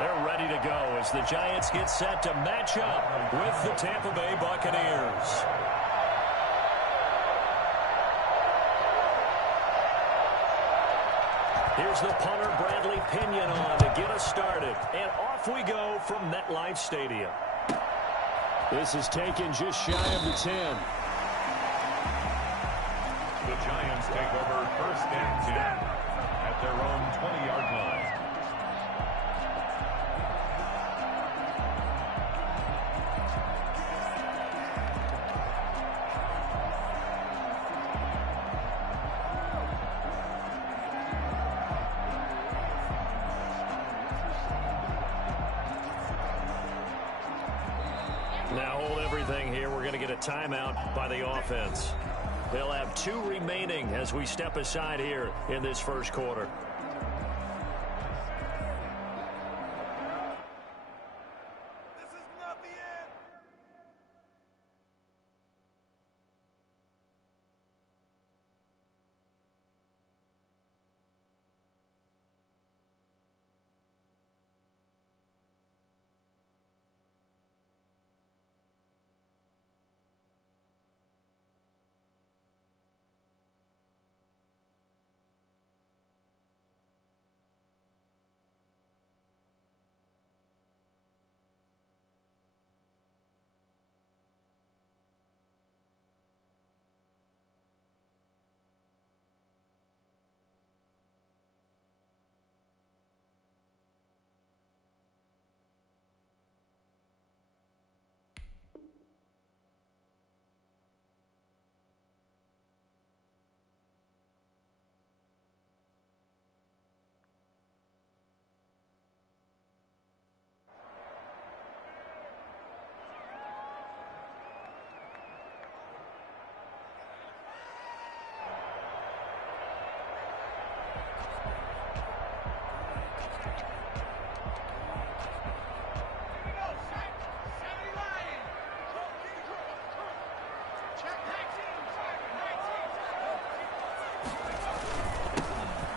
They're ready to go as the Giants get set to match up with the Tampa Bay Buccaneers. Here's the punter, Bradley Pinion, on to get us started. And off we go from MetLife Stadium. This is taken just shy of the 10. The Giants take over first and 10 at their own 20-yard line. Now hold everything here. We're going to get a timeout by the offense. They'll have 2 remaining as we step aside here in this first quarter.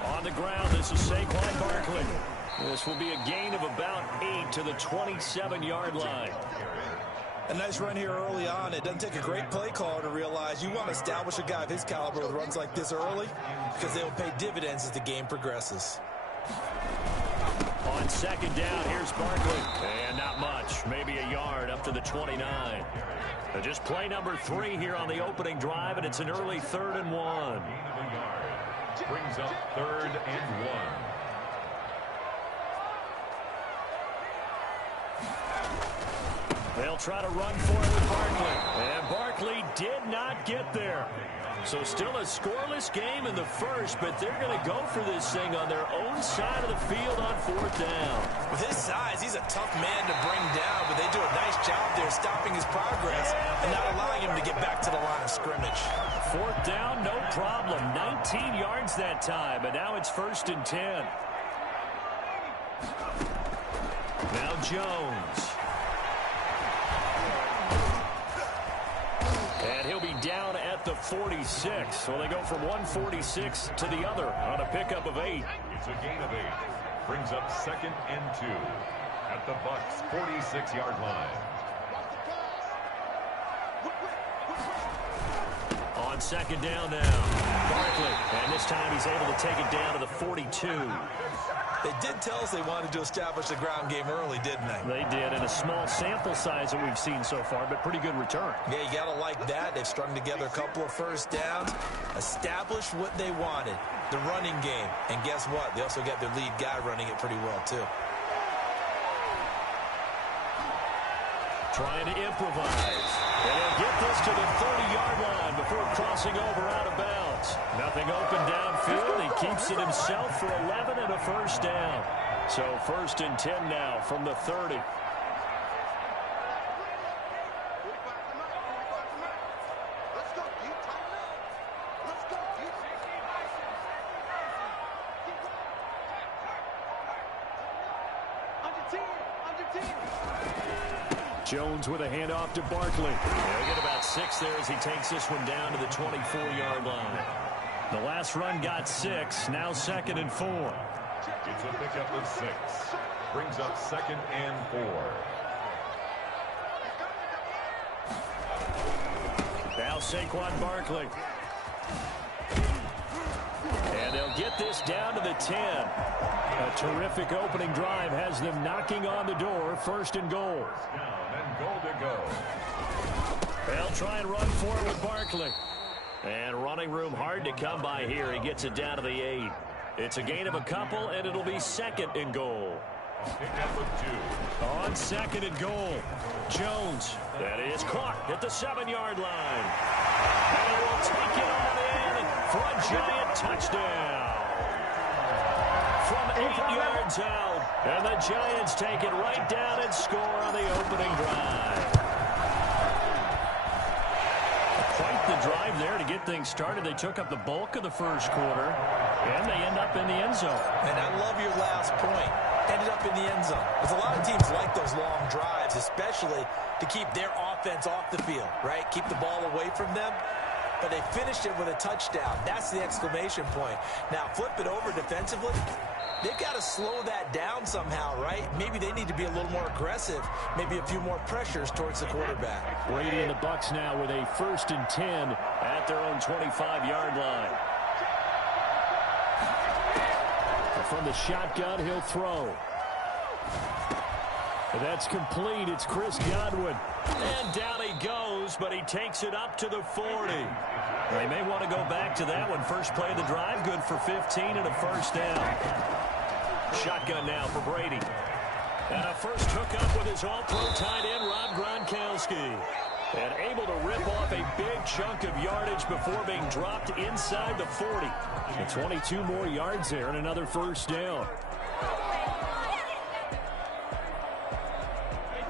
On the ground, this is Saquon Barkley. This will be a gain of about 8 to the 27-yard line. A nice run here early on. It doesn't take a great play caller to realize you want to establish a guy of his caliber with runs like this early because they'll pay dividends as the game progresses. On second down, here's Barkley. And not much, maybe a yard up to the 29. Just play number 3 here on the opening drive, and it's an early 3rd and 1. Brings up 3rd and 1. They'll try to run for it with Barkley. And Barkley did not get there. So still a scoreless game in the first, but they're going to go for this thing on their own side of the field on 4th down. With his size, he's a tough man to bring down, but they do a nice job there stopping his progress and not allowing him to get back to the line of scrimmage. 4th down, no problem. 19 yards that time, and now it's 1st and 10. Now Jones. And he'll be down at the 46. So they go from 146 to the other on a pickup of 8. It's a gain of 8. Brings up 2nd and 2 at the Bucs' 46-yard line. On second down now, Barkley. And this time he's able to take it down to the 42. They did tell us they wanted to establish the ground game early, didn't they? They did, in a small sample size that we've seen so far, but pretty good return. Yeah, you got to like that. They've strung together a couple of first downs, established what they wanted, the running game. And guess what? They also got their lead guy running it pretty well, too. Trying to improvise. And he'll get this to the 30-yard line before crossing over out of bounds. Nothing open downfield. He keeps it himself for 11 and a 1st down. So 1st and 10 now from the 30. Jones with a handoff to Barkley. They'll get about 6 there as he takes this one down to the 24-yard line. The last run got 6. Now 2nd and 4. It's a pickup of 6. Brings up 2nd and 4. Now Saquon Barkley. And they'll get this down to the 10. A terrific opening drive has them knocking on the door. 1st and goal. Down and goal to go. They'll try and run for it with Barkley. And running room hard to come by here. He gets it down to the 8. It's a gain of a couple, and it'll be 2nd and goal. On 2nd and goal, Jones. That is caught at the 7-yard line. And he will take it on in for a giant touchdown. From 8 yards out. And the Giants take it right down and score on the opening drive. Quite the drive there to get things started. They took up the bulk of the first quarter, and they end up in the end zone. And I love your last point. Ended up in the end zone. There's a lot of teams like those long drives, especially to keep their offense off the field, right? Keep the ball away from them. But they finished it with a touchdown. That's the exclamation point. Now, flip it over defensively. They've got to slow that down somehow, right? Maybe they need to be a little more aggressive. Maybe a few more pressures towards the quarterback. Brady and the Bucs now with a 1st and 10 at their own 25-yard line. From the shotgun, he'll throw. That's complete. It's Chris Godwin. And down he goes, but he takes it up to the 40. They may want to go back to that one. First play of the drive, good for 15 and a 1st down. Shotgun now for Brady. And a first hookup with his all-pro tight end, Rob Gronkowski. And able to rip off a big chunk of yardage before being dropped inside the 40. And 22 more yards there and another 1st down.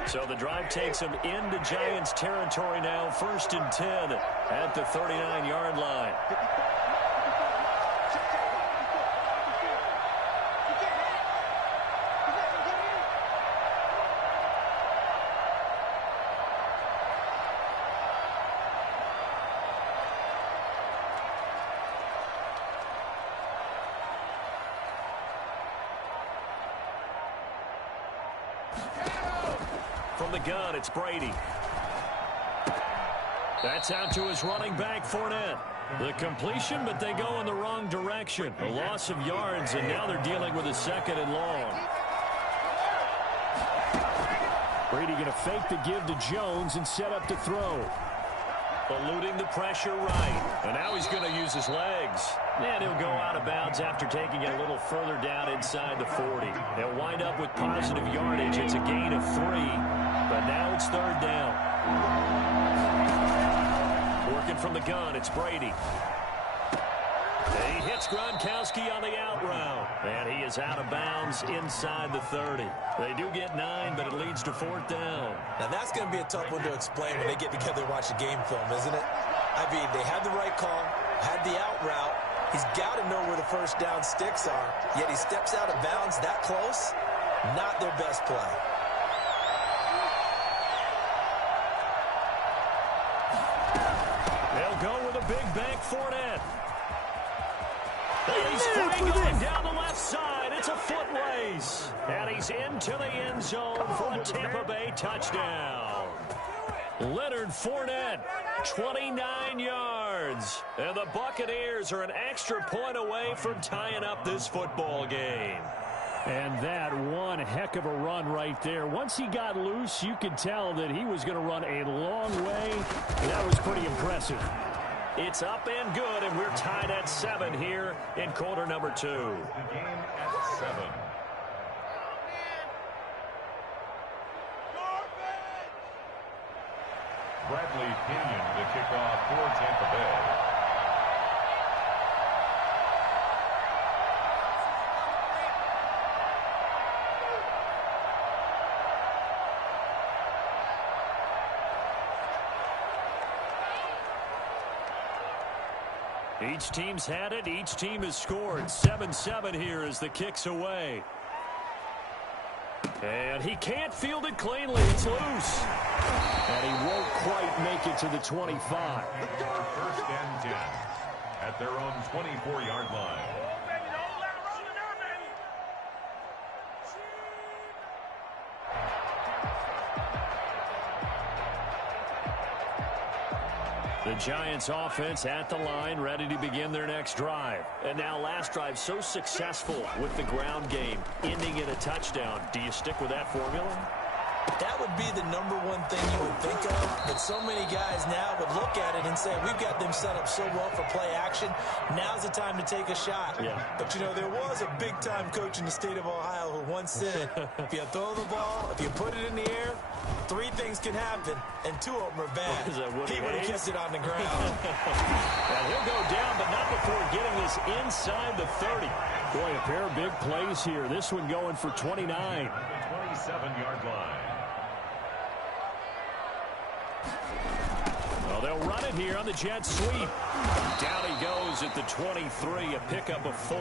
So the drive takes them into Giants territory now. 1st and 10 at the 39-yard line. From the gun, it's Brady. That's out to his running back, Fournette. The completion, but they go in the wrong direction. A loss of yards, and now they're dealing with a 2nd and long. Brady going to fake the give to Jones and set up to throw. Eluding the pressure right. And now he's going to use his legs. And he'll go out of bounds after taking it a little further down inside the 40. They'll wind up with positive yardage. It's a gain of 3. But now it's 3rd down. Working from the gun, it's Brady. He hits Gronkowski on the out route. And he is out of bounds inside the 30. They do get 9, but it leads to 4th down. Now that's going to be a tough one to explain when they get together and watch the game film, isn't it? I mean, they had the right call, had the out route. He's got to know where the 1st down sticks are. Yet he steps out of bounds that close. Not their best play. They'll go with a big bank Fournette. And he's free going down the left side. It's a foot race. And he's into the end zone for a Tampa Bay touchdown. Leonard Fournette, 29 yards. And the Buccaneers are an extra point away from tying up this football game. And that one heck of a run right there. Once he got loose, you could tell that he was going to run a long way. That was pretty impressive. It's up and good, and we're tied at 7 here in quarter number 2. The game at 7. Bradley Pinion to kick off for Tampa Bay. Each team's had it. Each team has scored. 7-7 here as the kick's away. And he can't field it cleanly. It's loose. And he won't quite make it to the 25. 1st and 10 at their own 24-yard line. The Giants offense at the line, ready to begin their next drive. And now last drive so successful with the ground game, ending in a touchdown. Do you stick with that formula? That would be the number one thing you would think of, but so many guys now would look at it and say, we've got them set up so well for play action. Now's the time to take a shot. Yeah. But, you know, there was a big-time coach in the state of Ohio who once said, if you throw the ball, if you put it in the air, 3 things can happen, and 2 of them are bad. He would have kept it on the ground. And he'll go down, but not before getting this inside the 30. Boy, a pair of big plays here. This one going for 29. 27-yard line. Well, they'll run it here on the jet sweep. Down he goes at the 23, a pickup of 4.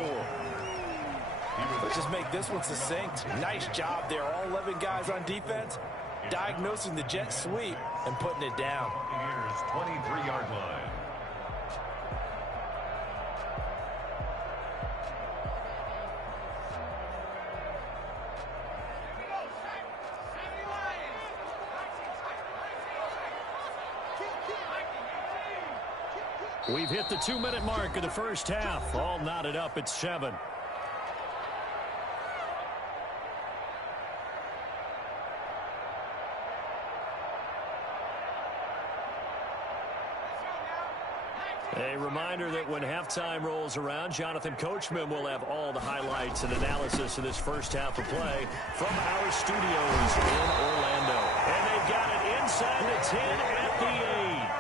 Let's just make this one succinct. Nice job there. All 11 guys on defense diagnosing the jet sweep and putting it down. Here's 23-yard line. We've hit the 2-minute mark of the first half. All knotted up at 7. A reminder that when halftime rolls around, Jonathan Coachman will have all the highlights and analysis of this first half of play from our studios in Orlando. And they've got it inside the 10 at the 8.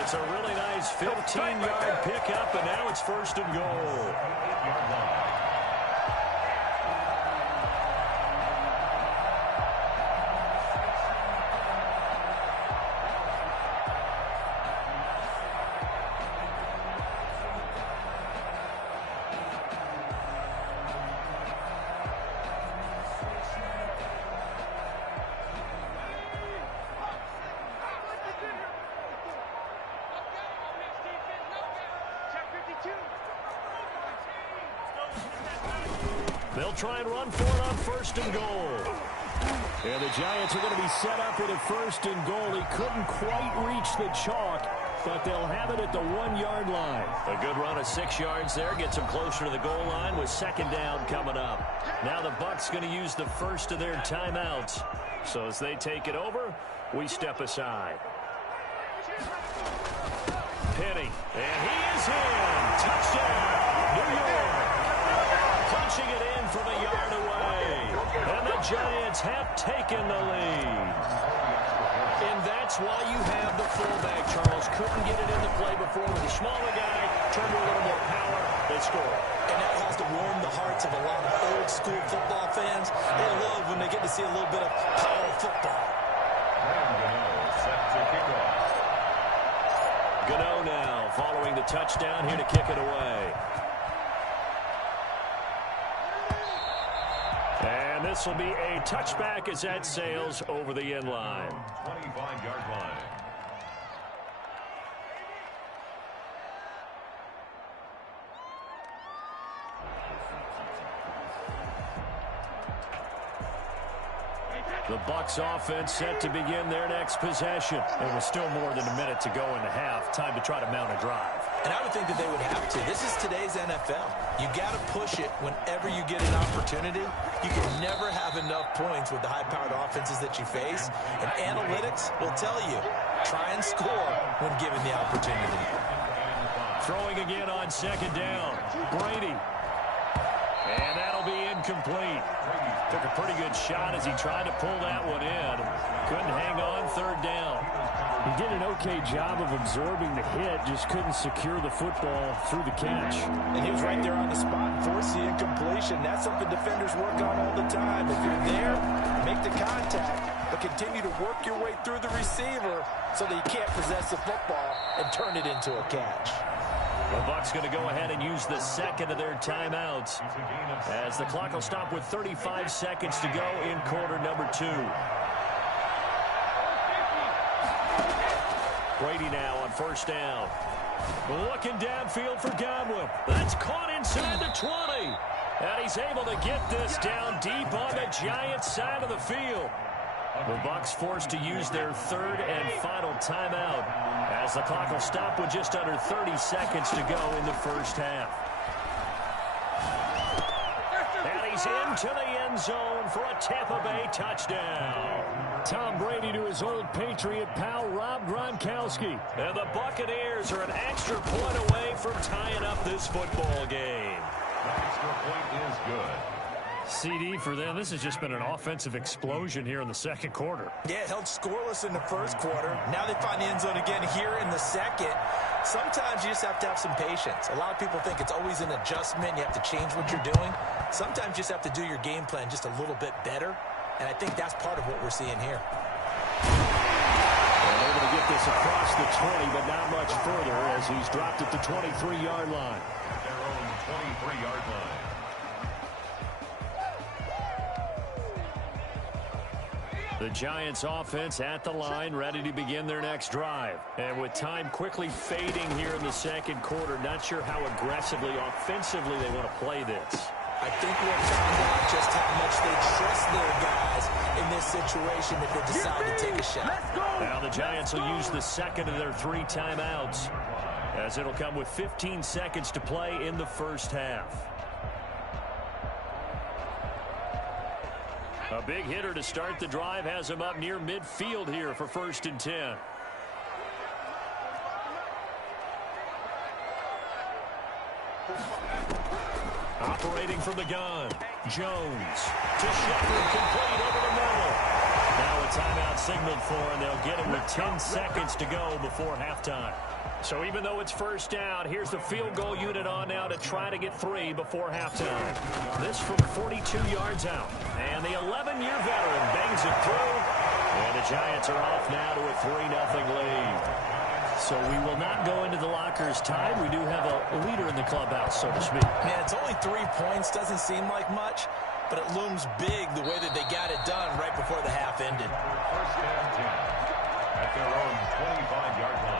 It's a really nice 15-yard pickup, and now it's 1st and goal. They'll try and run for it on 1st and goal. And the Giants are going to be set up with a 1st and goal. He couldn't quite reach the chalk, but they'll have it at the 1-yard line. A good run of 6 yards there gets them closer to the goal line with 2nd down coming up. Now the Bucs going to use the first of their timeouts. So as they take it over, we step aside. Penny, and he is in. Touchdown, New York. Punching it in from a yard away. And the Giants have taken the lead. And that's why you have the fullback, Charles. Couldn't get it into play before with a smaller guy. Turned to a little more power. They score. And that has to warm the hearts of a lot of old-school football fans. They love when they get to see a little bit of power football. Gano now following the touchdown here to kick it away. And this will be a touchback as that sails over the end line. 25-yard line. The Bucs offense set to begin their next possession. And with still more than a minute to go in the half, time to try to mount a drive. And I would think that they would have to. This is today's NFL. You got to push it whenever you get an opportunity. You can never have enough points with the high-powered offenses that you face. And analytics will tell you, try and score when given the opportunity. Throwing again on 2nd down. Brady. And that'll be incomplete. Took a pretty good shot as he tried to pull that one in. Couldn't hang on 3rd down. He did an okay job of absorbing the hit, just couldn't secure the football through the catch. And he was right there on the spot, forced the incompletion. That's something defenders work on all the time. If you're there, make the contact, but continue to work your way through the receiver so that you can't possess the football and turn it into a catch. The Bucs going to go ahead and use the 2nd of their timeouts as the clock will stop with 35 seconds to go in quarter number 2. Brady now on 1st down. Looking downfield for Godwin. That's caught inside the 20. And he's able to get this down deep on the Giants side of the field. The Bucs forced to use their third and final timeout as the clock will stop with just under 30 seconds to go in the first half. And he's into the end zone for a Tampa Bay touchdown. Tom Brady to his old Patriot pal, Rob Gronkowski. And the Buccaneers are an extra point away from tying up this football game. The extra point is good. CD for them. This has just been an offensive explosion here in the second quarter. Yeah, held scoreless in the first quarter. Now they find the end zone again here in the second. Sometimes you just have to have some patience. A lot of people think it's always an adjustment. You have to change what you're doing. Sometimes you just have to do your game plan just a little bit better. And I think that's part of what we're seeing here. They're able to get this across the 20, but not much further as he's dropped at the 23-yard line. Their own 23-yard line. The Giants offense at the line, ready to begin their next drive. And with time quickly fading here in the second quarter, not sure how aggressively, offensively they want to play this. I think we'll find out just how much they trust their guys in this situation if they decide to take a shot. Now the Giants will use the second of their 3 timeouts, as it'll come with 15 seconds to play in the first half. A big hitter to start the drive has him up near midfield here for 1st and 10. Operating from the gun, Jones to Shepard, complete over the middle. Now a timeout signaled for, and they'll get it with 10 seconds to go before halftime. So even though it's first down, here's the field goal unit on now to try to get 3 before halftime. This from 42 yards out. And the 11-year veteran bangs it through. And the Giants are off now to a 3-0 lead. So we will not go into the lockers tied. We do have a leader in the clubhouse, so to speak. Man, it's only 3 points. Doesn't seem like much, but it looms big the way that they got it done right before the half ended. 1st and 10 at their own 25-yard line.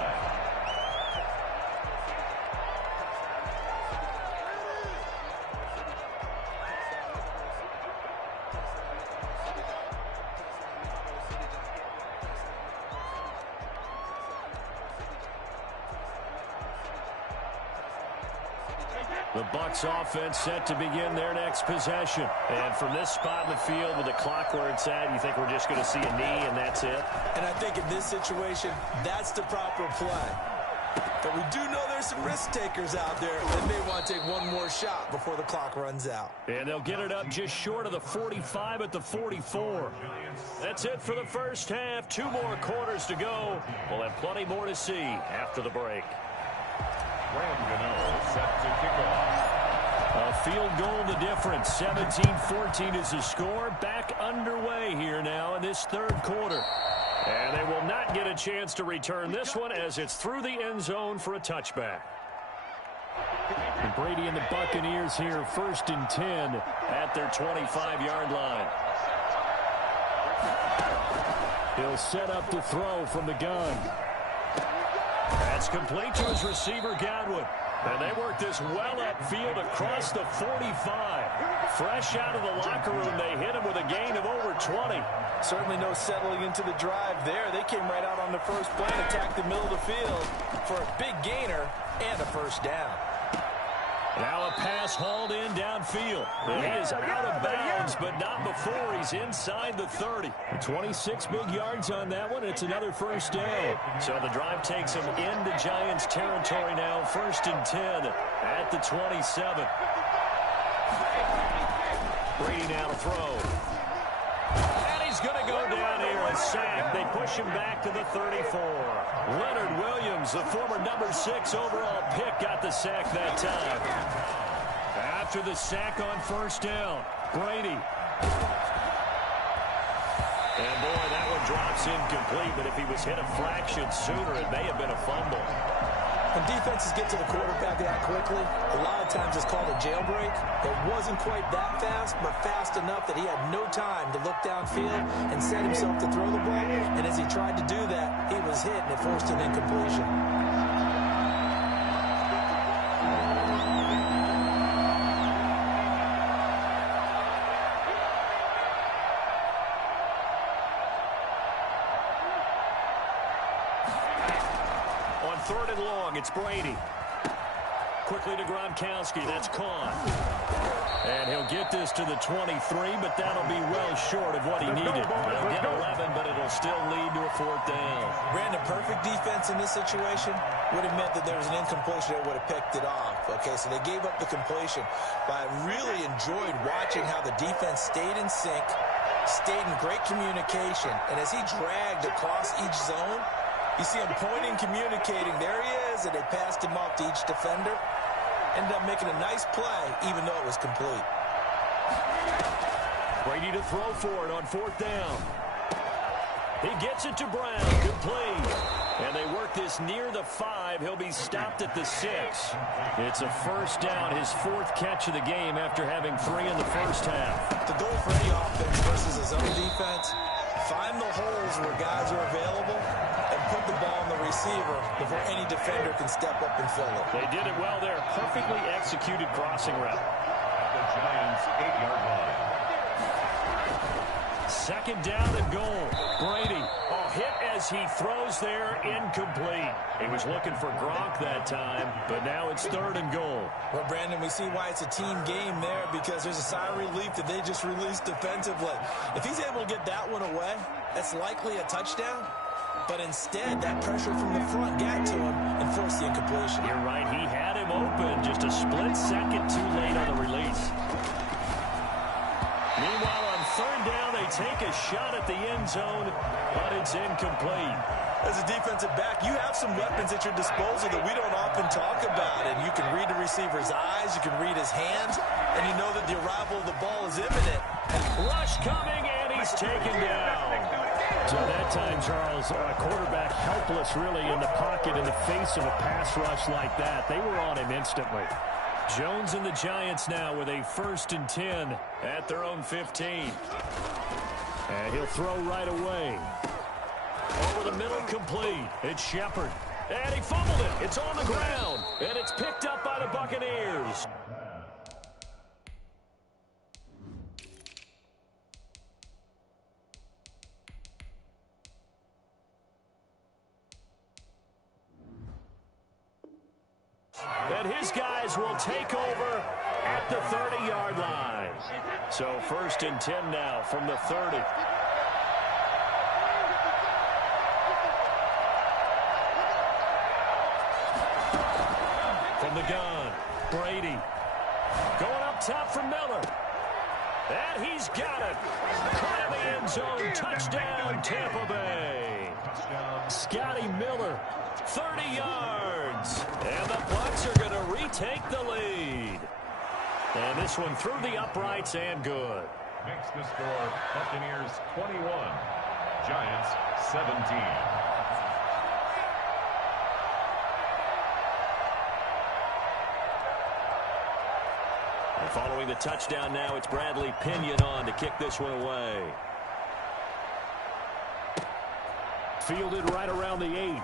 The Bucs offense set to begin their next possession. And from this spot in the field with the clock where it's at, you think we're just going to see a knee and that's it? And I think in this situation, that's the proper play. But we do know there's some risk takers out there that may want to take one more shot before the clock runs out. And they'll get it up just short of the 45 at the 44. That's it for the first half. 2 more quarters to go. We'll have plenty more to see after the break. Set to kick off. A field goal the difference. 17-14 is the score. Back underway here now in this third quarter. And they will not get a chance to return this one as it's through the end zone for a touchback. And Brady and the Buccaneers here, 1st and 10 at their 25-yard line. He'll set up the throw from the gun. That's complete to his receiver, Godwin. And they work this well upfield across the 45. Fresh out of the locker room, they hit him with a gain of over 20. Certainly no settling into the drive there. They came right out on the first play and attacked the middle of the field for a big gainer and a first down. Now a pass hauled in downfield. He is out of bounds, but not before he's inside the 30. 26 big yards on that one. It's another first down. So the drive takes him into Giants territory now. 1st and 10 at the 27. Brady now to throw. And he's going to go down here. A sack. They push him back to the 34. Leonard Williams, the former number 6 overall pick, got the sack that time. After the sack on first down, Brady. And boy, that one drops incomplete, but if he was hit a fraction sooner, it may have been a fumble. When defenses get to the quarterback that quickly, a lot of times it's called a jailbreak. It wasn't quite that fast, but fast enough that he had no time to look downfield and set himself to throw the ball. And as he tried to do that, he was hit and it forced an incompletion. third and long. It's Brady. Quickly to Gronkowski. That's caught. And he'll get this to the 23, but that'll be well short of what he needed. They'll get 11, but it'll still lead to a fourth down. Brandon, perfect defense in this situation would have meant that there was an incompletion that would have picked it off. Okay, so they gave up the completion. But I really enjoyed watching how the defense stayed in sync, stayed in great communication. And as he dragged across each zone, you see him pointing, communicating. There he is, and they passed him off to each defender. Ended up making a nice play, even though it was complete. Brady to throw for it on fourth down. He gets it to Brown. Complete. And they work this near the 5. He'll be stopped at the 6. It's a first down, his fourth catch of the game after having 3 in the first half. The goal for any offense versus his own defense, find the holes where guys are available and put the ball on the receiver before any defender can step up and fill it. They did it well there. Perfectly executed crossing route. At the Giants' 8-yard line. Second down and goal. Brady. Hit as he throws there. Incomplete. He was looking for Gronk that time, but now it's third and goal. Well, Brandon, we see why it's a team game there, because there's a sigh of relief that they just released defensively. If he's able to get that one away, that's likely a touchdown. But instead, that pressure from the front got to him and forced the incompletion. You're right. He had him open. Just a split second too late on the release. Meanwhile, on third down, they take a shot at the end zone, but it's incomplete. As a defensive back, you have some weapons at your disposal that we don't often talk about. And you can read the receiver's eyes, you can read his hands, and you know that the arrival of the ball is imminent. Rush coming, and he's taken down. So that time, Charles, a quarterback helpless really in the pocket in the face of a pass rush like that. They were on him instantly. Jones and the Giants now with a 1st and 10 at their own 15. And he'll throw right away. Over the middle, complete. It's Shepard. And he fumbled it. It's on the ground. And it's picked up by the Buccaneers. And his guys will take over at the 30-yard line. So 1st and 10 now from the 30. From the gun, Brady. Going up top for Miller. And he's got it. Caught in the end zone. Touchdown, Tampa Bay. Scotty Miller, 30 yards. And the Bucs are going to retake the lead. And this one through the uprights and good. Makes the score Buccaneers 21, Giants 17. And following the touchdown now, it's Bradley Pinion on to kick this one away. Fielded right around the 8.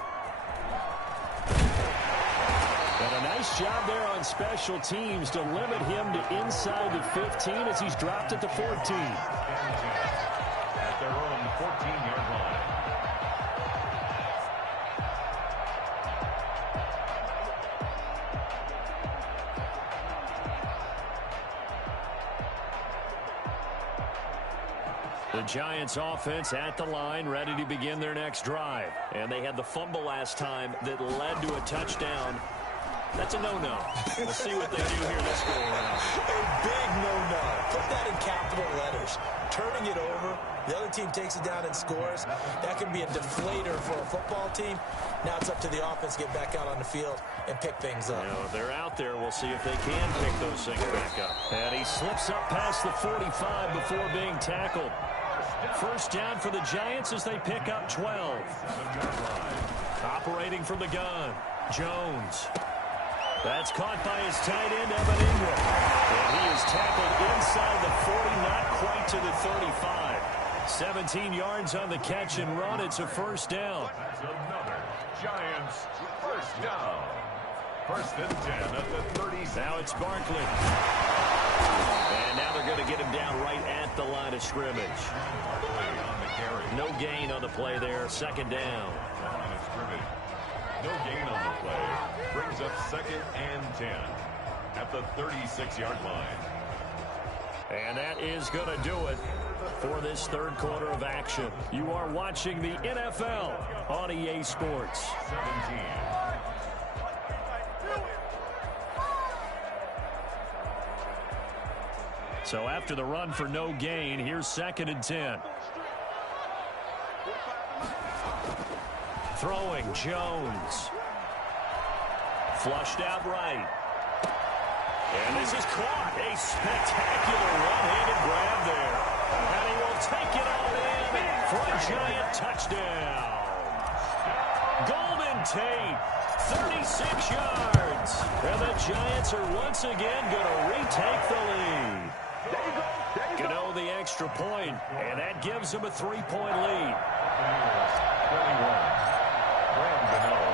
And a nice job there on special teams to limit him to inside the 15 as he's dropped at the 14. At their own 14-yard line. The Giants offense at the line, ready to begin their next drive. And they had the fumble last time that led to a touchdown. That's a no-no. We'll see what they do here this go around. A big no-no. Put that in capital letters. Turning it over, the other team takes it down and scores. That can be a deflator for a football team. Now it's up to the offense to get back out on the field and pick things up. You know, they're out there. We'll see if they can pick those things back up. And he slips up past the 45 before being tackled. First down for the Giants as they pick up 12. Operating from the gun, Jones. That's caught by his tight end, Evan Ingram. And he is tackled inside the 40, not quite to the 35. 17 yards on the catch and run. It's a first down. That's another Giants first down. 1st and 10 at the 30. Now it's Barkley. And now they're going to get him down right at the line of scrimmage. On the carry. No gain on the play there. Second down. Line of scrimmage. No gain on the play. Brings up 2nd and 10 at the 36-yard line. And that is going to do it for this third quarter of action. You are watching the NFL on EA Sports. 17. So after the run for no gain, here's 2nd and 10. Throwing, Jones. Flushed out right. And this is caught. A spectacular one-handed grab there. And he will take it all in for a Giant touchdown. Golden Tate, 36 yards. And the Giants are once again going to retake the lead. Gano the extra point, and that gives them a 3-point lead. 21.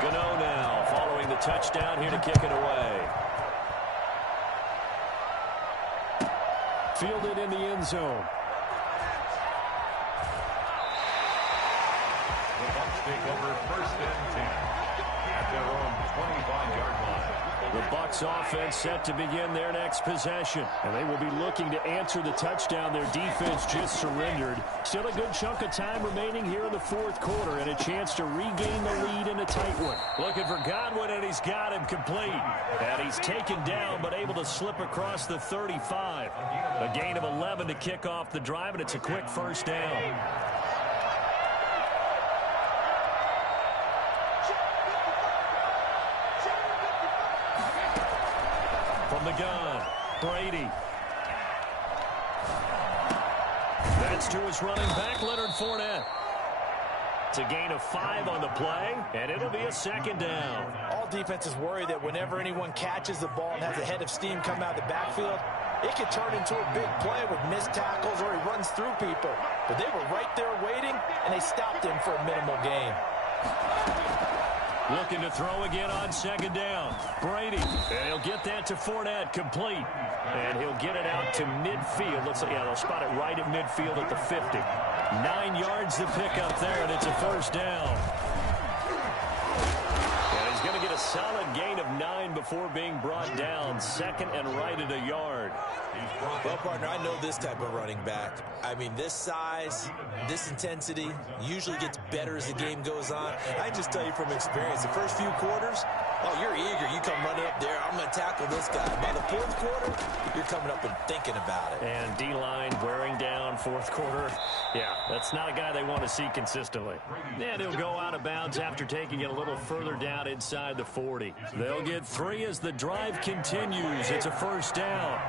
Gano now following the touchdown here to kick it away. Fielded in the end zone. The Bucs take over 1st and 10 at their own 25-yard line. The Bucs offense set to begin their next possession. And they will be looking to answer the touchdown their defense just surrendered. Still a good chunk of time remaining here in the fourth quarter and a chance to regain the lead in a tight one. Looking for Godwin, and he's got him complete. And he's taken down but able to slip across the 35. A gain of 11 to kick off the drive, and it's a quick first down. From the gun, Brady. That's to his running back, Leonard Fournette. It's a gain of 5 on the play, and it'll be a 2nd down. All defenses worry that whenever anyone catches the ball and has a head of steam come out of the backfield, it could turn into a big play with missed tackles or he runs through people. But they were right there waiting, and they stopped him for a minimal gain. Looking to throw again on 2nd down. Brady, and he'll get that to Fournette, complete. And he'll get it out to midfield. Looks like, yeah, they'll spot it right at midfield at the 50. 9 yards to pick up there, and it's a first down. And he's going to get a solid gain of 9 before being brought down. 2nd and right at a yard. Well, partner, I know this type of running back. I mean, this size, this intensity usually gets better as the game goes on. I just tell you from experience, the first few quarters, oh, you're eager. You come running up there, I'm going to tackle this guy. By the fourth quarter, you're coming up and thinking about it. And D-line wearing down fourth quarter. Yeah, that's not a guy they want to see consistently. And he'll go out of bounds after taking it a little further down inside the 40. They'll get 3 as the drive continues. It's a first down.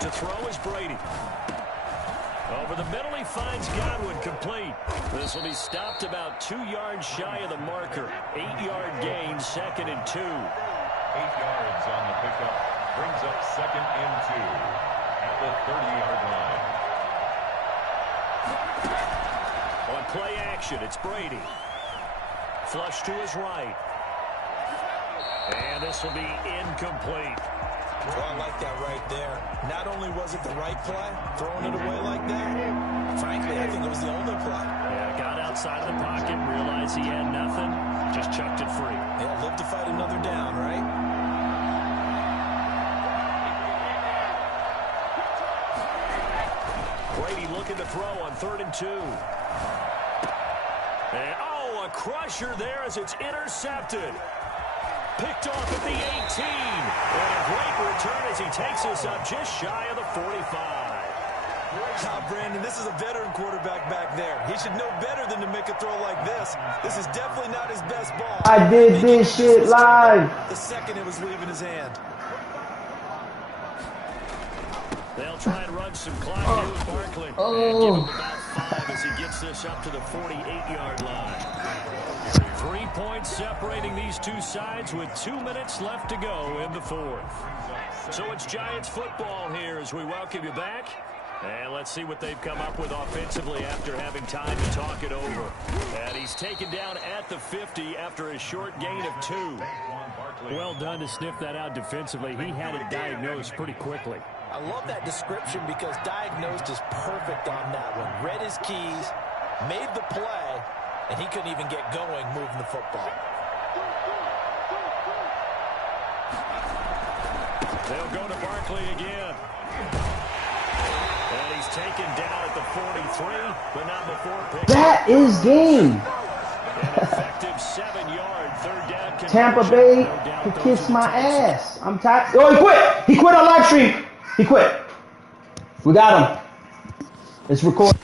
To throw is Brady. Over the middle, he finds Godwin, complete. This will be stopped about 2 yards shy of the marker. 8-yard gain, 2nd and 2. 8 yards on the pickup. Brings up 2nd and 2 at the 30-yard line. On play action, it's Brady. Flush to his right. And this will be incomplete. Well, I like that right there. Not only was it the right play, throwing it away like that, frankly, I think it was the only play. Yeah, got outside of the pocket, realized he had nothing, just chucked it free. Yeah, live to fight another down, right? Brady looking to throw on 3rd and 2. And, oh, a crusher there as it's intercepted. Picked off at the 18. And a great return as he takes us up just shy of the 45. Brandon, this is a veteran quarterback back there. He should know better than to make a throw like this. This is definitely not his best ball. I did this shit live. The second it was leaving his hand. They'll try and run some clock here with Barkley. And give him about 5 as he gets this up to the 48-yard line. 3 points separating these two sides with 2 minutes left to go in the fourth. So it's Giants football here as we welcome you back. And let's see what they've come up with offensively after having time to talk it over. And he's taken down at the 50 after a short gain of 2. Well done to sniff that out defensively. He had it diagnosed pretty quickly. I love that description because diagnosed is perfect on that one. Read his keys, made the play, and he couldn't even get going moving the football. They'll go to Barkley again. And he's taken down at the 43, but not before picking. That is game. An effective 7-yard third down conversion. Tampa Bay can kiss my ass. I'm tired. Oh, he quit. He quit on live stream. He quit. We got him. Let's record.